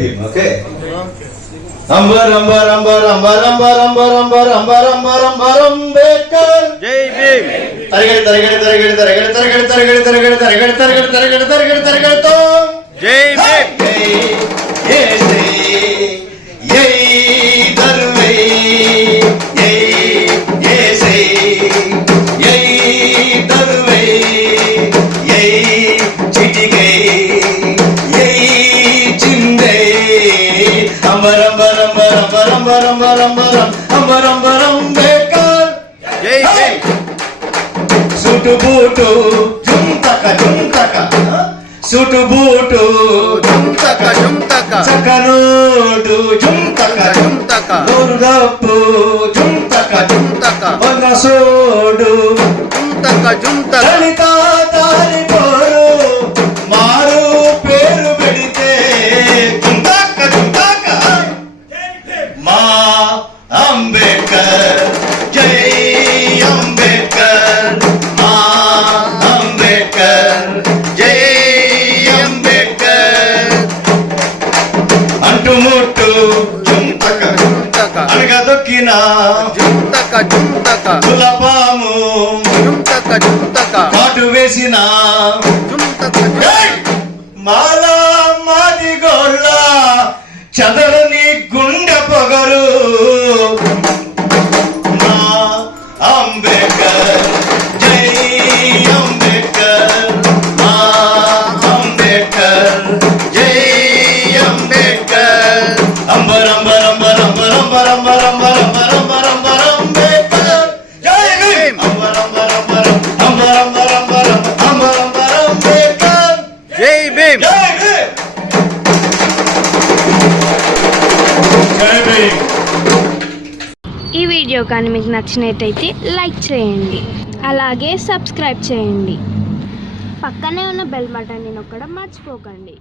Bhim. Okay, అంబర్ అంబర్ అంబర్ అంబర్ అంబర్ అంబర్ అంబర్ అంబర్ అంబర్ అంబర్ అంబేద్కర్. జై భీమ్. తరగడి తరగడి తరగడి తరగడి తరగడి తరగడి తరగడి తరగడి తరగడి తరగడి తరగడి తరగడితో జై భీమ్. సుటు బూటు జుంతక జుంతక సుటు బూటు జుంతక జుంతక చకనోడు జుంతక జుంతక మురుగప్పు జుంతక జుంతక వనసోడు జుంతక జుంతక లలిత తాలిపోరు మారు పేరు పెడితే జుంతక జుంతక మా అంబేద్కర్. జై అంబేద్కర్, మా అంబేద్కర్, జై అంబేద్కర్. అంటుముట్టు జుంతక జుంతక అడగదొక్కిన జుంతక జుంతక తులపాము జుంతక జుంతక కాటు వేసిన జుంతక మాలా మాది గోళ్ళ చదరని గుండె పొగరు మా అంబేద్కర్. జై అంబేద్కర్, మా అంబేద్కర్, జై అంబేద్కర్. అంబర్ అంబర్ అంబర్ అంబర్ అంబర్ అంబర్ అంబర్ అంబర్ అంబర్ అంబర్ అంబేద్కర్. జై భీమ్. అంబర్ అంబర్ అంబర్ అంబర్ అంబర్ అంబర్ అంబర్ అంబర్ అంబేద్కర్. జై భీమ్. జై భీమ్. జై భీమ్. ఈ వీడియో కానీ మీకు నచ్చినట్టయితే లైక్ చేయండి, అలాగే సబ్స్క్రైబ్ చేయండి. పక్కనే ఉన్న బెల్ బటన్ని నొక్కడం మర్చిపోకండి.